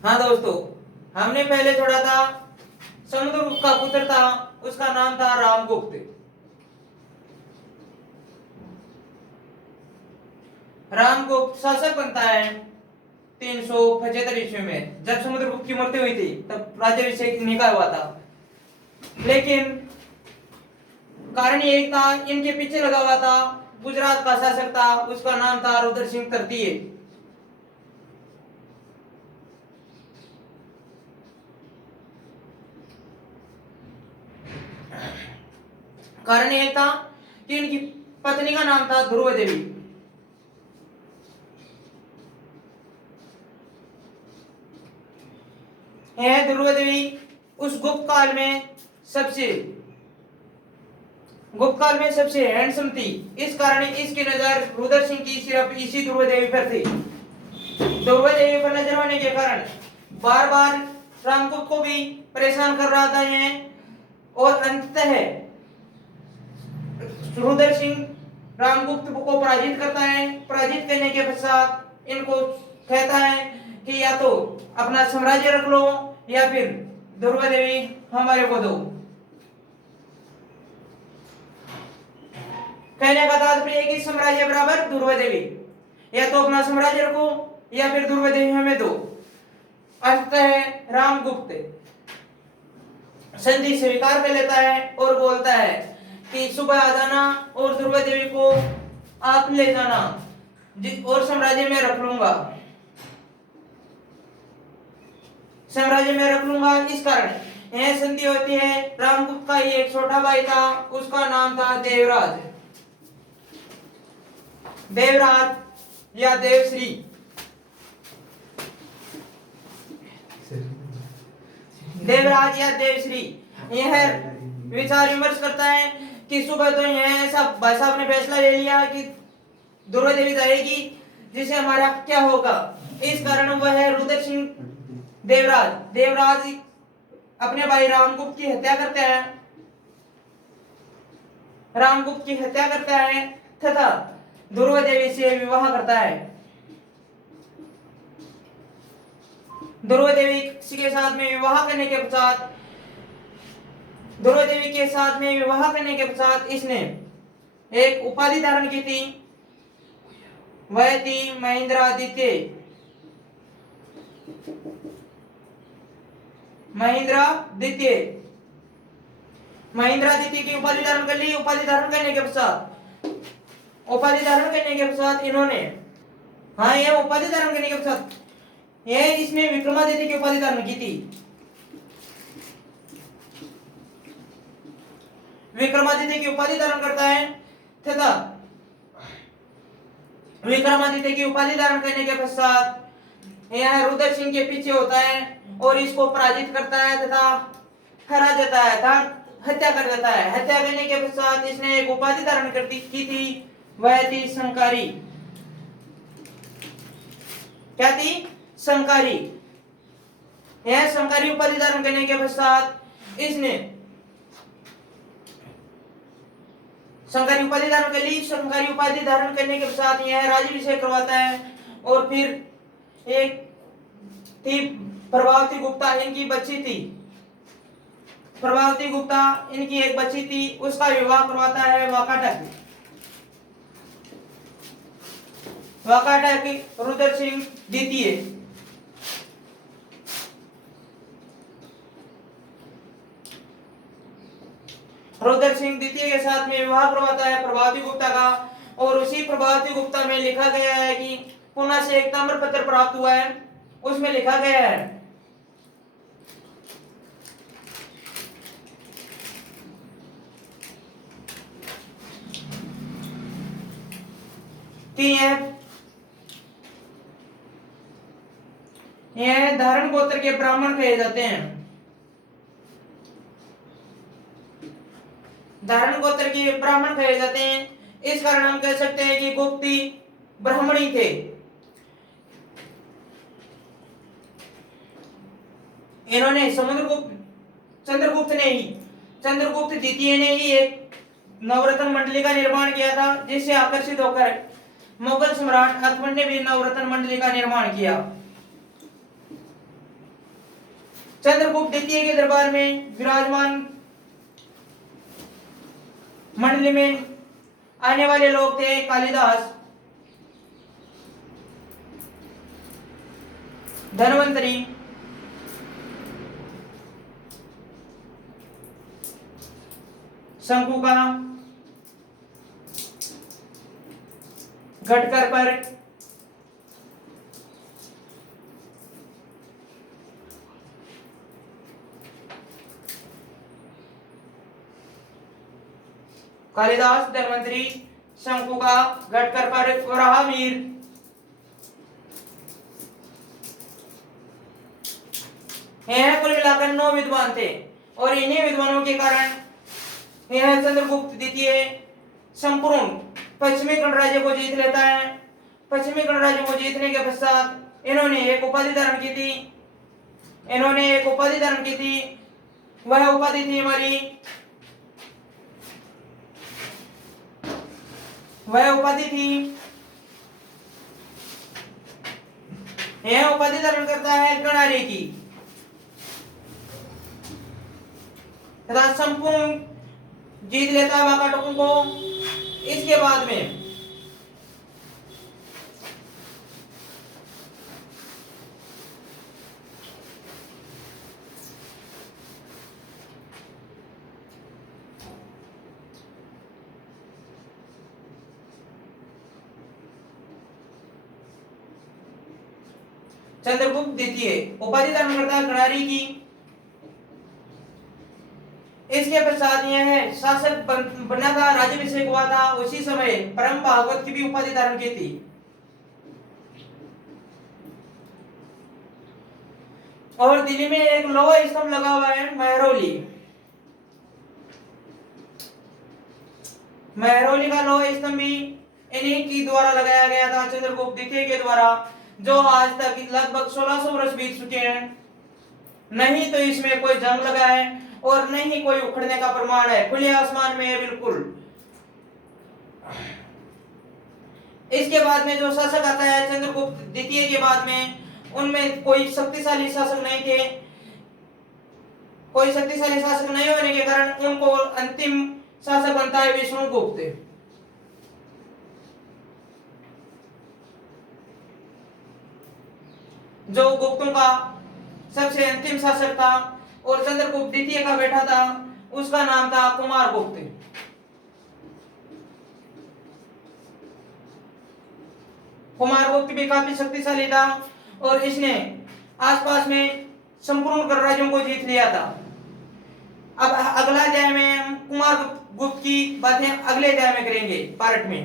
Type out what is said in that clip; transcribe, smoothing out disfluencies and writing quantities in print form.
हाँ दोस्तों, हमने पहले छोड़ा था समुद्रगुप्त का पुत्र था, उसका नाम था रामगुप्त। रामगुप्त शासक बनता है 375 ईस्वी में। जब समुद्रगुप्त की मृत्यु हुई थी तब राज्याभिषेक निकाय हुआ था, लेकिन कारण ये था इनके पीछे लगा हुआ था गुजरात का शासक था, उसका नाम था रुद्र सिंह तृतीय। कारण यह था कि इनकी पत्नी का नाम था ध्रुव देवी। यह ध्रुव देवी उस गुप्त काल में सबसे हैंडसम थी। इस कारण इसकी नजर रुद्र सिंह की सिर्फ इसी ध्रुव देवी पर थी। ध्रुव देवी पर नजर होने के कारण बार बार रामगुप्त को भी परेशान कर रहा था यह, और अंततः रुद्र सिंह रामगुप्त को पराजित करता है। पराजित करने के पश्चात इनको कहता है कि या तो अपना साम्राज्य रख लो या फिर ध्रुव देवी हमारे को दो। कहने का तात्पर्य है कि साम्राज्य बराबर ध्रुव देवी, या तो अपना साम्राज्य रखो या फिर ध्रुव देवी हमें दो। अंततः रामगुप्त संधि स्वीकार कर लेता है और बोलता है कि सुबह आ जाना और ध्रुव देवी को आप ले जाना और साम्राज्य में रख लूंगा, साम्राज्य में रख लूंगा। इस कारण यह संधि होती है। रामगुप्त का ही एक छोटा भाई था, उसका नाम था देवराज। देवराज या देवश्री। देवराज या देवश्री यह विचार विमर्श करता है कि सुबह तो यह ऐसा भाई साहब ने फैसला ले लिया कि ध्रुव देवी जाएगी, जिसे हमारा क्या होगा। इस कारण वह रुद्र सिंह देवराज अपने भाई रामगुप्त की हत्या करते हैं। रामगुप्त की हत्या करता है तथा ध्रुव देवी से विवाह करता है। ध्रुव देवी के साथ में विवाह करने के पश्चात इसने एक उपाधि धारण की थी, वह थी महेंद्रादित्य। महेंद्रादित्य की उपाधि धारण कर ली। उपाधि धारण करने के पश्चात इन्होंने यह उपाधि धारण करने के पश्चात इसने विक्रमादित्य की उपाधि धारण की थी। विक्रमादित्य की उपाधि धारण करता है तथा विक्रमादित्य की उपाधि धारण करने के पश्चात यह रुद्र सिंह के पीछे होता है और इसको पराजित करता है तथा हरा देता है, हत्या कर देता है। हत्या करने के पश्चात इसने एक उपाधि धारण की थी, वह थी संकारी। क्या थी? संकारी। यह संकारी उपाधि धारण करने के पश्चात इसने संकारी उपाधि धारण कर ली। संकारी उपाधि धारण करने के पश्चात यह राज्याभिषेक करवाता है और फिर एक थी प्रभावती गुप्ता, इनकी बच्ची थी। प्रभावती गुप्ता इनकी एक बच्ची थी, उसका विवाह करवाता है वाकाटक रुद्र सिंह द्वितीय। रुद्र सिंह द्वितीय के साथ में विवाह करवाता है प्रभावती गुप्ता का, और उसी प्रभावती गुप्ता में लिखा गया है कि पुणे से एक ताम्र पत्र प्राप्त हुआ है, उसमें लिखा गया है कि यह धारण गोत्र के ब्राह्मण कहे जाते हैं। धारण गोत्र के ब्राह्मण कहे जाते हैं। इस कारण हम कह सकते हैं कि गुप्ती ब्राह्मणी थे। इन्होंने चंद्रगुप्त द्वितीय ने ही एक नवरत्न मंडली का निर्माण किया था, जिससे आकर्षित होकर मुगल सम्राट अकबर ने भी नवरत्न मंडली का निर्माण किया। चंद्रगुप्त द्वितीय के दरबार में विराजमान मंडली में आने वाले लोग थे कालिदास, धन्वंतरी, शंकुका, घटकरपर, कालिदास, धन्वंतरी, शंकुका, घटकरपर, वराहमिहिर, यह कुल मिलाकर 9 विद्वान थे और इन्हीं विद्वानों के कारण यह चंद्रगुप्त द्वितीय संपूर्ण पश्चिमी गणराज्य को जीत लेता है। पश्चिमी गणराज्य को जीतने के पश्चात इन्होंने एक उपाधि धारण की थी। वह उपाधि थी हमारी, यह उपाधि धारण करता है गणारी की तथा संपूर्ण जीत लेता है वाकाटकों को। इसके बाद में चंद्रगुप्त द्वितीय उपाधि धारण करता है गणारी की। इसके पश्चात यह शासक बना था, राज्याभिषेक हुआ था, उसी समय परम भागवत की भी उपाधि धारण की थी। और दिल्ली में एक लोहा स्तंभ लगा हुआ है महरौली का लोहा स्तंभ भी इन्हीं की द्वारा लगाया गया था, चंद्रगुप्त द्वितीय के द्वारा, जो आज तक लगभग 1600 वर्ष बीत चुके हैं। नहीं तो इसमें कोई जंग लगा है और नहीं कोई उखड़ने का प्रमाण है, खुले आसमान में है बिल्कुल। इसके बाद में जो शासक आता है चंद्रगुप्त द्वितीय के बाद में, उनमें कोई शक्तिशाली शासक नहीं थे। कोई शक्तिशाली शासक नहीं होने के कारण उनको अंतिम शासक बनता है विष्णुगुप्त। जो गुप्तों का सबसे अंतिम शासक था और चंद्रगुप्त द्वितीय का बेटा था, उसका नाम था कुमारगुप्त। कुमारगुप्त भी काफी शक्तिशाली था और इसने आसपास में संपूर्ण गणराज्यों को जीत लिया था। अब अगला अध्याय में हम कुमारगुप्त की बातें अगले अध्याय में करेंगे, पार्ट में।